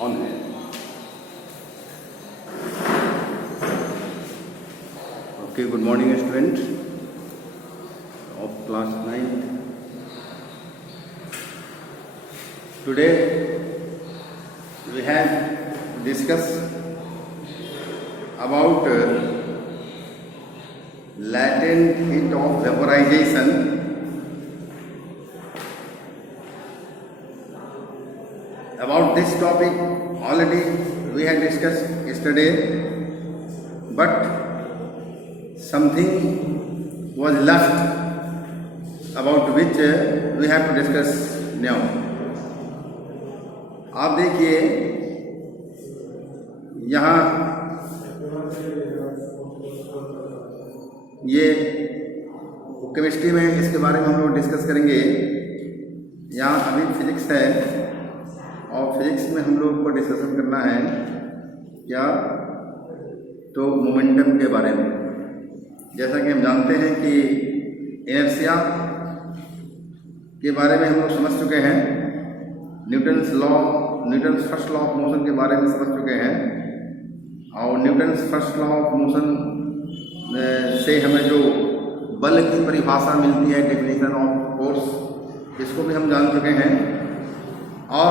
On है। Okay, good morning student of class 9। Today we have discussed about latent heat of vaporization about this topic. Already we had discussed yesterday, but something was left about which we have to discuss now. आप देखिए यहाँ ये chemistry में इसके बारे में हम लोग डिस्कस करेंगे। यहाँ अभी फिजिक्स है और फिजिक्स में हम लोग को डिस्कशन करना है क्या, तो मोमेंटम के बारे में। जैसा कि हम जानते हैं कि इनर्शिया के बारे में हम लोग समझ चुके हैं, Newton's first law of motion के बारे में समझ चुके हैं, और Newton's first law of motion से हमें जो बल की परिभाषा मिलती है, डेफिनेशन ऑफ फोर्स, इसको भी हम जान चुके हैं। और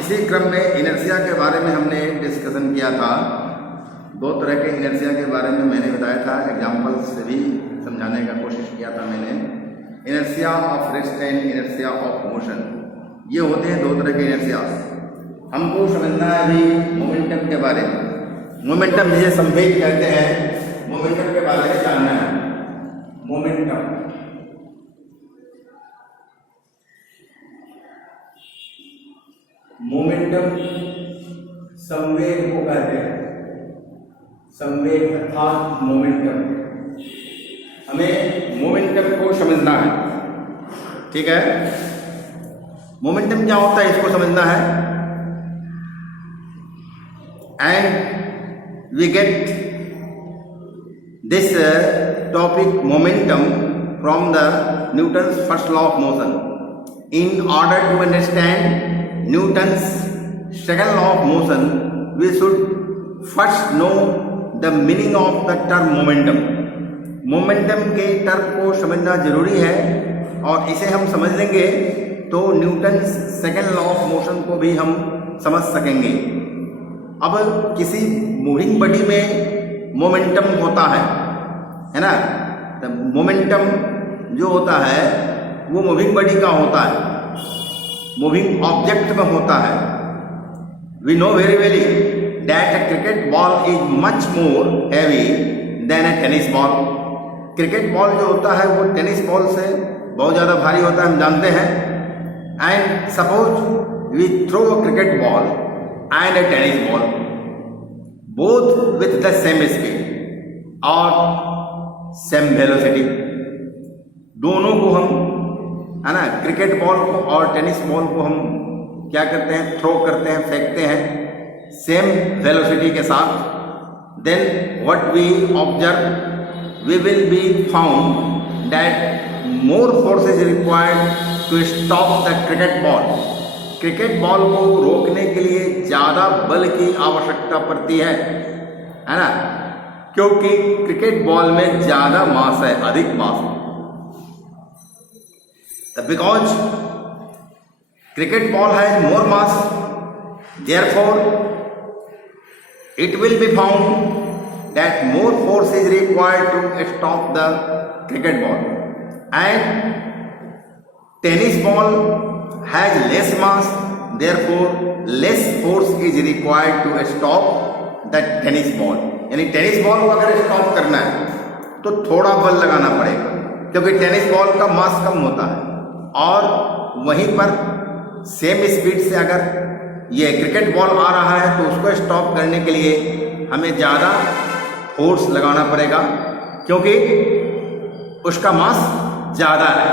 इसी क्रम में इनर्शिया के बारे में हमने डिस्कशन किया था। दो तरह के इनर्शिया के बारे में मैंने बताया था, एग्जाम्पल से भी समझाने का कोशिश किया था मैंने। Inertia of rest and inertia of motion, ये होते हैं दो तरह के इनर्शिया। हमको समझना है अभी मोमेंटम के बारे में। मोमेंटम जिसे संवेग कहते हैं, मोमेंटम के बारे में जानना है। मोमेंटम संवेग को कहते हैं, संवेग अर्थात मोमेंटम। हमें मोमेंटम को समझना है, ठीक है। मोमेंटम क्या होता है इसको समझना है। And we get this topic momentum from the Newton's first law of motion. In order to understand Newton's second law of motion, we should first know the meaning of the term momentum. Momentum के term को समझना जरूरी है, और इसे हम समझ लेंगे तो Newton's second law of motion को भी हम समझ सकेंगे। अब किसी मूविंग बॉडी में मोमेंटम होता है ना। तो मोमेंटम जो होता है वो मूविंग बॉडी का होता है, मूविंग ऑब्जेक्ट में होता है। We know very well that a cricket ball is much more heavy than a tennis ball. Cricket ball जो होता है वो टेनिस बॉल से बहुत ज़्यादा भारी होता है, हम जानते हैं। And suppose we throw a cricket ball and a tennis ball, both with the same speed or same velocity। दोनों को हम, है ना, क्रिकेट बॉल को और टेनिस बॉल को हम क्या करते हैं, थ्रो करते हैं, फेंकते हैं सेम वेलोसिटी के साथ। Then what we observe, we will be found that more force is required to stop the cricket ball। Cricket ball को रोकने के लिए ज़्यादा बल की आवश्यकता पड़ती है ना, क्योंकि क्रिकेट बॉल में ज़्यादा मास है, अधिक मास है। Because cricket ball has more mass, therefore it will be found that more force is required to stop the cricket ball, and tennis ball has less mass, therefore less force is required to stop the tennis ball। यानी tennis ball को अगर stop करना है तो थोड़ा बल लगाना पड़ेगा, क्योंकि टेनिस बॉल का मास कम होता है। और वहीं पर सेम स्पीड से अगर ये क्रिकेट बॉल आ रहा है तो उसको स्टॉप करने के लिए हमें ज़्यादा फोर्स लगाना पड़ेगा, क्योंकि उसका मास ज़्यादा है।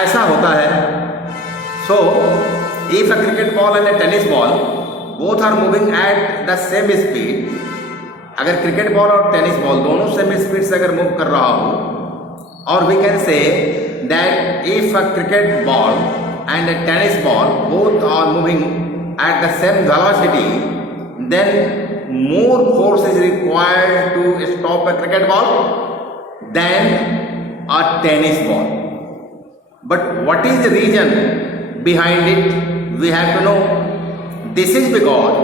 ऐसा होता है। So if a cricket ball and a tennis ball both are moving at the same speed, अगर क्रिकेट बॉल और टेनिस बॉल दोनों सेम स्पीड से अगर मूव कर रहा हो, और we can say that if a cricket ball and a tennis ball both are moving at the same velocity, then more force is required to stop a cricket ball than a tennis ball. But what is the reason behind it? We have to know. This is because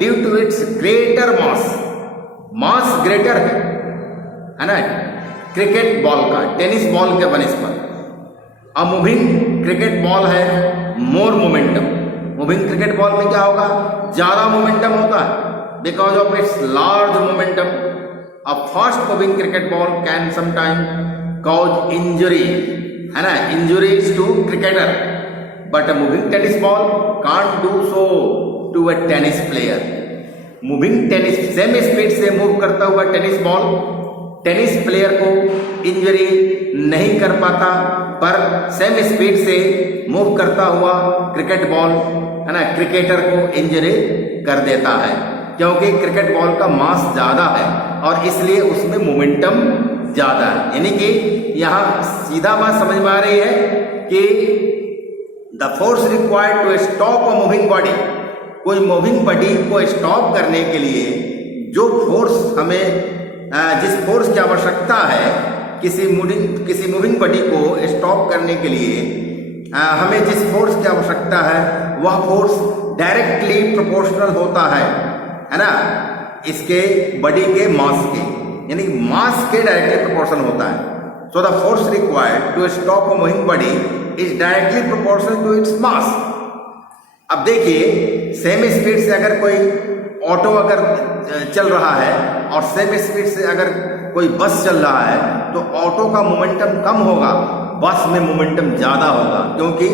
due to its greater mass greater है ना cricket ball का tennis ball के बनस्पत. अब moving cricket ball है more momentum. Moving cricket ball में क्या होगा, ज्यादा मोमेंटम होता है because of its large momentum. A fast moving cricket ball can sometime cause injury है ना, injuries to cricketer. But a moving tennis ball can't do so to a tennis player. Moving tennis same speed से move करता हुआ tennis ball tennis player को injury नहीं कर पाता, पर सेम स्पीड से मूव करता हुआ क्रिकेट बॉल है ना क्रिकेटर को इंजरी कर देता है, क्योंकि क्रिकेट बॉल का मास ज़्यादा है और इसलिए उसमें मोमेंटम ज़्यादा है. यानी कि यहाँ सीधा बात समझ में आ रही है कि the force required to stop a moving body. कोई मूविंग बॉडी को स्टॉप करने के लिए जो फोर्स हमें जिस फोर्स की आवश्यकता है किसी मूविंग बॉडी को स्टॉप करने के लिए हमें जिस फोर्स की आवश्यकता है वह फोर्स डायरेक्टली प्रोपोर्शनल होता है ना इसके बॉडी के मास के, यानी मास के डायरेक्टली प्रोपोर्शनल होता है. So the force required to stop a moving body is directly proportional to its mass. अब देखिए सेम स्पीड से अगर कोई ऑटो अगर चल रहा है और सेम स्पीड से अगर कोई बस चल रहा है तो ऑटो का मोमेंटम कम होगा, बस में मोमेंटम ज़्यादा होगा, क्योंकि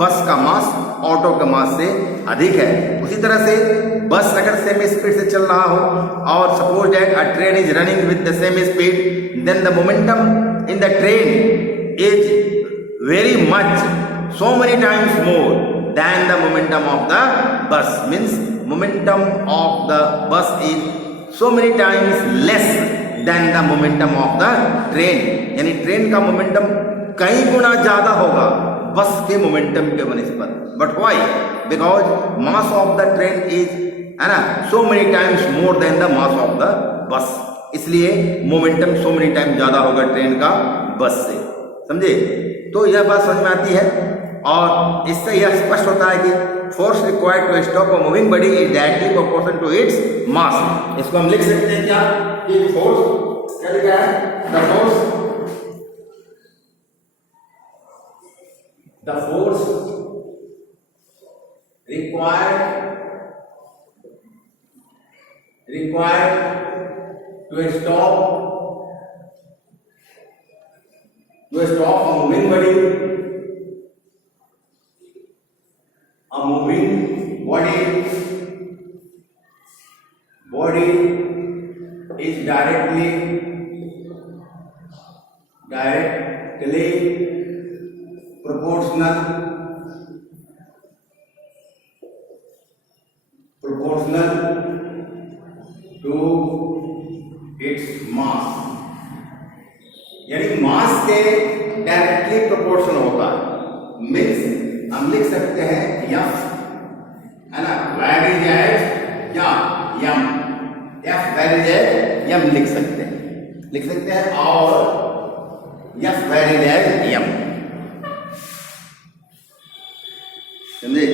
बस का मास ऑटो के मास से अधिक है. उसी तरह से बस अगर सेम स्पीड से चल रहा हो और suppose that a train is running with the same speed, then the momentum in the train is very much, so many times more than the momentum of the bus. Means momentum of the bus is so many times less than the momentum of the train. यानी train का momentum कई गुना ज्यादा होगा bus के momentum के बनस्पत. But why? Because mass of the train is है ना so many times more than the mass of the bus. इसलिए मोमेंटम so many times ज्यादा होगा ट्रेन का बस से. समझे? तो यह बात समझ में आती है और इससे यह स्पष्ट होता है कि force required to stop a moving body is directly proportional to its mass. इसको हम लिख सकते हैं क्या कि फोर्स क्या लिखा है, the force required to stop a moving body is directly proportional to its mass. यानी मास के डायरेक्टली प्रोपोर्शनल होता है. मीन्स हम लिख सकते हैं एफ है ना वेरी एट या यम, एफ वेरी एट यम लिख सकते हैं और एफ वेरी एट यम. समझे?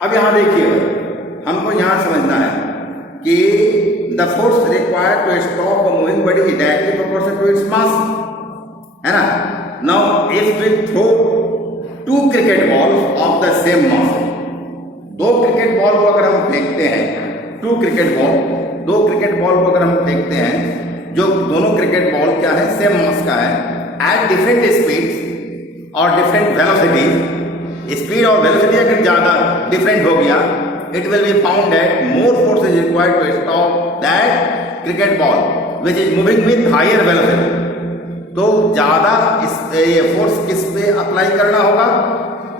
अब यहां देखिए हमको यहां समझना है कि the force required to stop a moving body is directly proportional to its mass, है ना. Now if we throw two cricket balls of the same mass, दो क्रिकेट बॉल को अगर हम फेंकते हैं, दो क्रिकेट बॉल को अगर हम फेंकते हैं जो दोनों क्रिकेट बॉल क्या है सेम मास का है, एट डिफरेंट स्पीड और डिफरेंट वेलोसिटी. स्पीड और वेलोसिटी अगर ज्यादा डिफरेंट हो गया, it will be found that more force is required to stop that cricket ball which is moving with higher velocity. तो ज्यादा ये फोर्स किस पे अप्लाई करना होगा,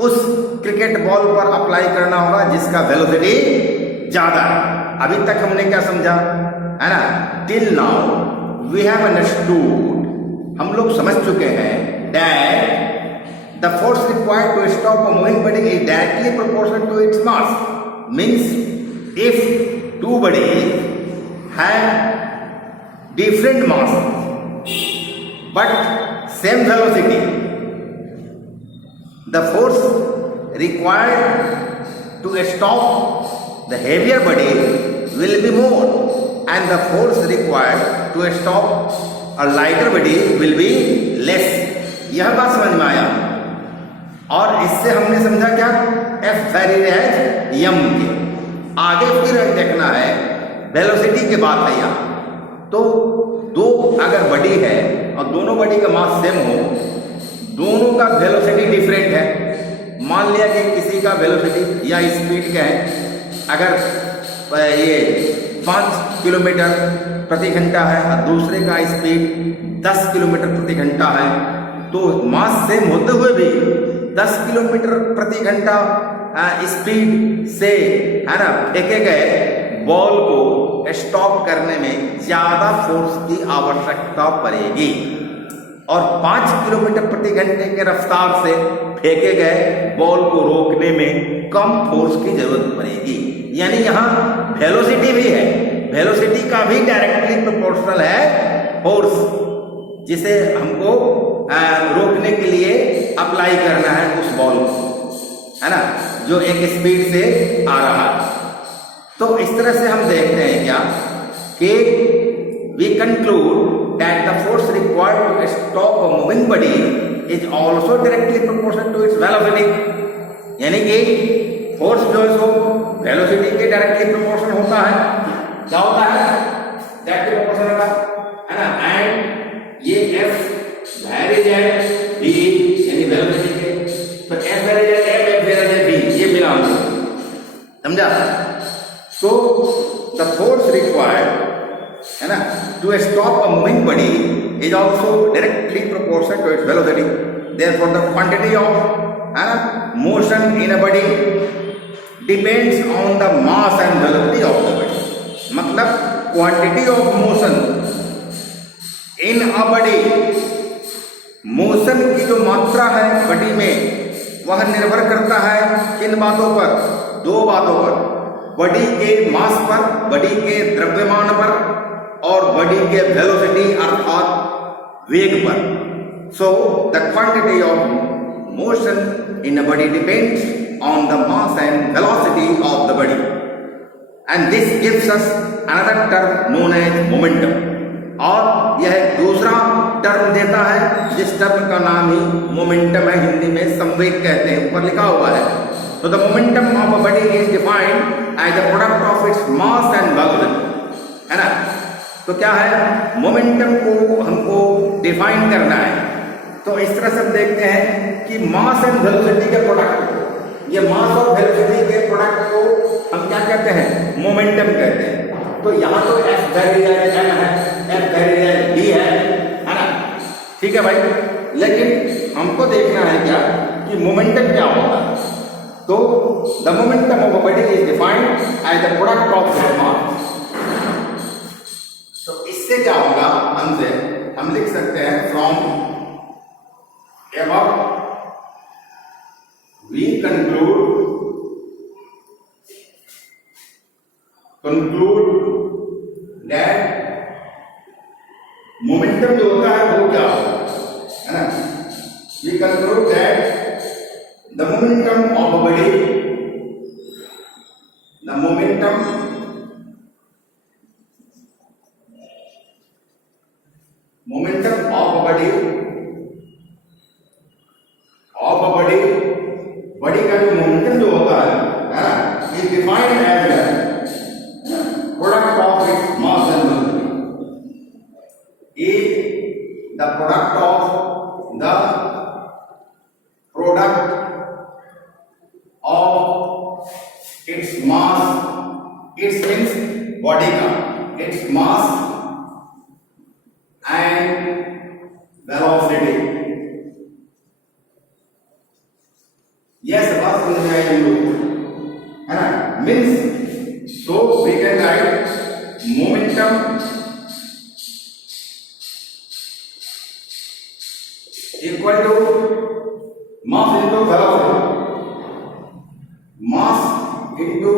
उस क्रिकेट बॉल पर अप्लाई करना होगा जिसका वेलोसिटी ज्यादा है. अभी तक हमने क्या समझा है ना, till now we have understood, हम लोग समझ चुके हैं that the force required to stop a moving body is directly proportional to its mass. Means if two bodies have different mass but same velocity, the force required to stop the heavier body will be more and the force required to stop a lighter body will be less. यह बात समझ में आया। और इससे हमने समझा क्या, F वेरी एज m के आगे फिर देखना है वेलोसिटी की बात है यहाँ। तो दो अगर बॉडी है और दोनों बॉडी का मास सेम हो, दोनों का वेलोसिटी डिफरेंट है। मान लिया कि किसी का वेलोसिटी या स्पीड क्या है, अगर ये 5 किलोमीटर प्रति घंटा है और दूसरे का स्पीड 10 किलोमीटर प्रति घंटा है, तो मास सेम होते हुए भी 10 किलोमीटर प्रति घंटा स्पीड से है ना फेंके गए बॉल को स्टॉप करने में ज्यादा फोर्स की आवश्यकता पड़ेगी और 5 किलोमीटर प्रति घंटे के रफ्तार से फेंके गए बॉल को रोकने में कम फोर्स की जरूरत पड़ेगी। यानी यहाँ वेलोसिटी भी है, वेलोसिटी का भी डायरेक्टली प्रोपोर्शनल है फोर्स, जिसे हमको रोकने के लिए अप्लाई करना है उस बॉल को, है ना, जो एक स्पीड से आ रहा है। तो इस तरह से हम देखते हैं क्या कि we conclude that the force required to stop a moving body is also directly proportional to its velocity. यानी कि फोर्स जो है सो वेलोसिटी के डायरेक्टली प्रोपोर्शनल होता है। क्या होता है? डायरेक्टली प्रोपोर्शनल होता है ना। एंड ये F वेरी है v यानी वेलोसिटी के, तो F वेरी है F वेरी है v, ये मिला हमने, समझा। So the force required है ना to stop a moving body is also directly proportional to its velocity. Therefore the quantity of है ना motion in a body depends on the mass and velocity of the body. मतलब quantity of motion in a body, motion की जो मात्रा है body में वह निर्भर करता है किन बातों पर? दो बातों पर, बॉडी के मास पर, बॉडी के द्रव्यमान पर और बॉडी के वेलोसिटी अर्थात वेग पर। So the quantity of motion in a body depends on the mass and velocity of the body and this gives us another term known as momentum. और यह दूसरा टर्म देता है जिस टर्म का नाम ही मोमेंटम है, हिंदी में संवेग कहते हैं, ऊपर लिखा हुआ है। तो the momentum of a body is defined as the product of its mass and velocity, है ना। तो क्या है, मोमेंटम को हमको डिफाइन करना है। तो इस तरह से हम देखते हैं कि मास एंड वेलोसिटी के प्रोडक्ट को, ये मास और वेलोसिटी के प्रोडक्ट को हम क्या कहते हैं? मोमेंटम कहते हैं। तो यहाँ तो F वेरी है, M है, F वेरी है, D है ना, ठीक है भाई। लेकिन हमको देखना है क्या कि मोमेंटम क्या होता है। तो the momentum of a body is defined as the product of its mass. तो इससे क्या होगा, हमसे हम लिख सकते हैं from above we conclude that momentum जो होता है वो क्या होगा, है ना। we conclude that the momentum of a body, the momentum of a body body का जो मोमेंटम जो होता है ना, is defined as product of its mass and velocity, is the product of its mass, its means body का its mass and velocity। यह सब बात समझ में आई हम लोग, है ना। Means so we can write momentum equal to mass into velocity, mass into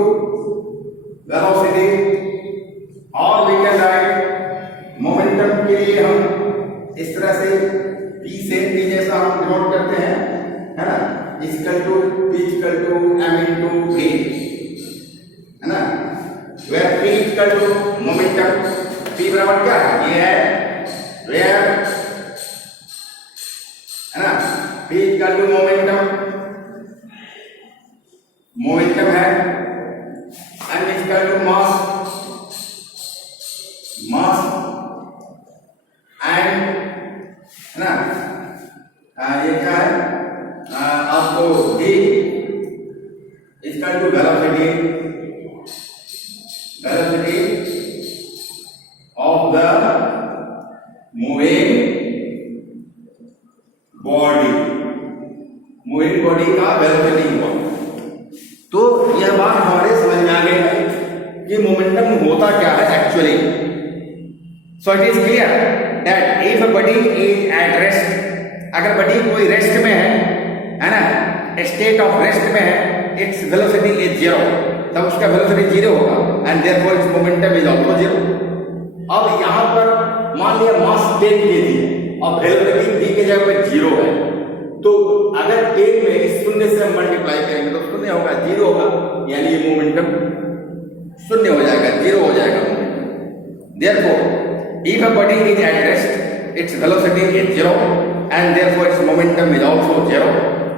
velocity, और वी कैन राइट मोमेंटम के लिए हम इस तरह से p से p जैसा हम डिनोट करते हैं, है ना, equal to p equal to m into v, है ना, where p equal to momentum, p बराबर क्या है, ये है वेयर, है ना, p equal to momentum, momentum है, m equal to mass, mass and, है ना, ये क्या है आपको d equal to velocity, velocity of the moving body, moving body का वेलोसिटी हुआ। तो यह बात हमारे समझ में आ गई है कि मोमेंटम होता क्या है actually. So it is clear that if a body is at rest, अगर बॉडी कोई रेस्ट में है ना, स्टेट ऑफ रेस्ट में है, इट्स वेलोसिटी इज जीरो, तब उसका वेलोसिटी जीरो होगा and therefore it's momentum is also zero. अब यहां पर मान लिया मास 10 kg और वेलोसिटी v की जगह पर जीरो है, तो अगर 10 में इस शून्य से हम मल्टीप्लाई करेंगे तो शून्य होगा, जीरो होगा, यानी ये मोमेंटम शून्य हो जाएगा, जीरो हो जाएगा momentum. Therefore if a body is at rest, its velocity is zero and therefore its momentum is also zero.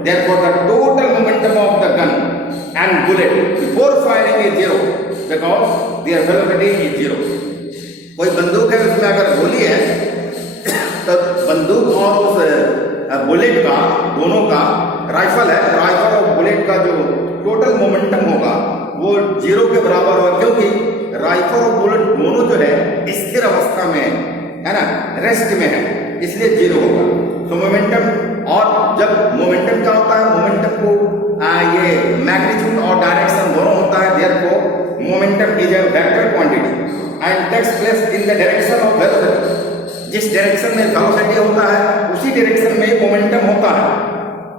Therefore the total momentum of the gun and bullet before firing is zero because their velocity is zero. कोई बंदूक है, उसमें अगर गोली है तो बंदूक और उस बुलेट का, दोनों का, राइफल है, राइफल और बुलेट का जो टोटल मोमेंटम होगा वो जीरो के बराबर होगा, क्योंकि राइफल और बुलेट दोनों जो है स्थिर अवस्था में है ना, रेस्ट में है, इसलिए जीरो होगा। तो मोमेंटम, और जब मोमेंटम क्या होता है, मोमेंटम को ये मैग्नीट्यूड और डायरेक्शन दोनों होता है, therefore momentum is a vector quantity and takes place in the direction of velocity. जिस डायरेक्शन में वेलोसिटी होता है उसी डायरेक्शन में मोमेंटम होता है।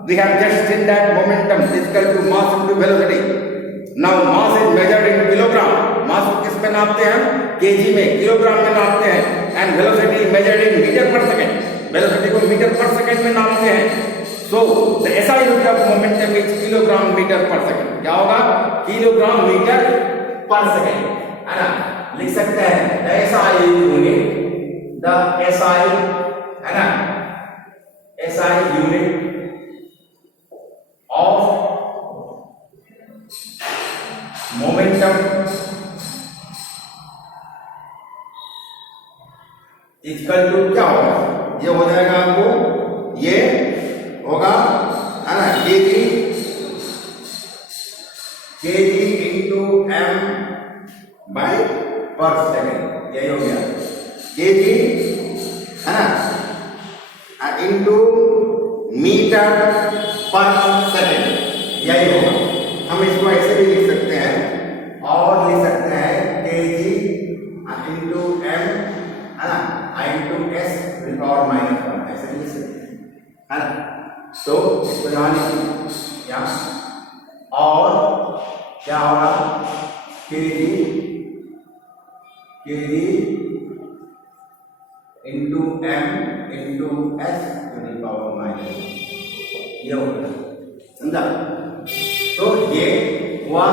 We have just seen that momentum is equal to mass into velocity. Now mass is measured in kilogram, mass को किस में नापते हैं, केजी में, किलोग्राम में नापते हैं, and velocity measured in metre per second, velocity को मीटर पर सेकंड में नापते हैं। So the SI unit of momentum is kilogram metre per second. क्या होगा, किलोग्राम मीटर पर सेकंड, है ना, लिख सकते हैं the SI unit, the SI, है ना, SI unit of momentum equal to क्या होगा, ये हो जाएगा आपको, ये होगा, है ना, केजी इंटू एम बाई पर सेकेंड, यही हो गया, केजी, है ना, इंटू मीटर पर सेकेंड, यही होगा। हम इसको ऐसे भी लिख सकते हैं और लिख सकते हैं केजी इंटू एम, है ना, इंटू एस विद पावर -1, ऐसे लिख सकते हैं, है ना। तो इसको यहाँ लिखिए यहाँ, और क्या होगा, KG into M into S with power -1, ये होगा, समझा। तो ये हुआ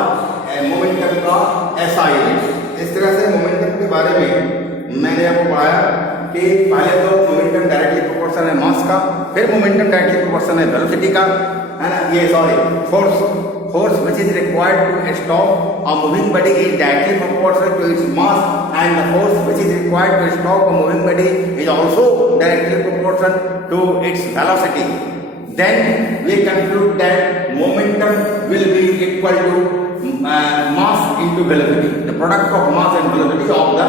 मोमेंटम का ऐसा यूनिट। इस तरह से मोमेंटम के बारे में मैंने आपको पढ़ाया कि पहले तो मोमेंटम डायरेक्टली प्रोपोर्शनल है मास का, फिर मोमेंटम डायरेक्टली प्रोपोर्शनल है वेलोसिटी का, है ना, ये sorry force which is required to stop a moving body is directly proportional to its mass and the force which is required to stop a moving body is also directly proportional to its velocity. Then we conclude that momentum will be equal to mass into velocity, the product of mass and velocity of the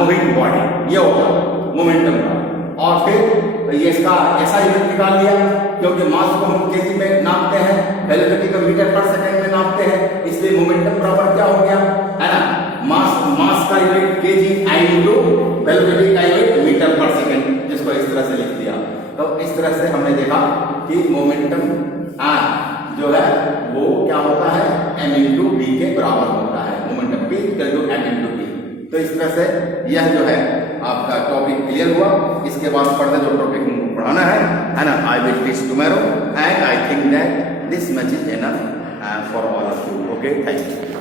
moving body, ये होगा momentum का। और फिर ये इसका ऐसा unit निकाल लिया, क्योंकि मास को हम केजी में नापते हैं, वेलोसिटी को मीटर पर सेकंड में नापते हैं, इसलिए मोमेंटम बराबर क्या हो गया, है ना, मास का यूनिट केजी इंटू वेलोसिटी का यूनिट मीटर पर सेकंड, जिसको इस तरह से लिख दिया। तो इस तरह से हमने देखा कि मोमेंटम आर जो है वो क्या होता है m इंटू बी के बराबर होता है, momentum P equal to m into B. तो इस तरह से यह जो है आपका टॉपिक क्लियर हुआ। इसके बाद फर्दर जो टॉपिक हमको पढ़ाना है ना, I will teach tomorrow and I think that this much is enough for all of you. Okay, thank you.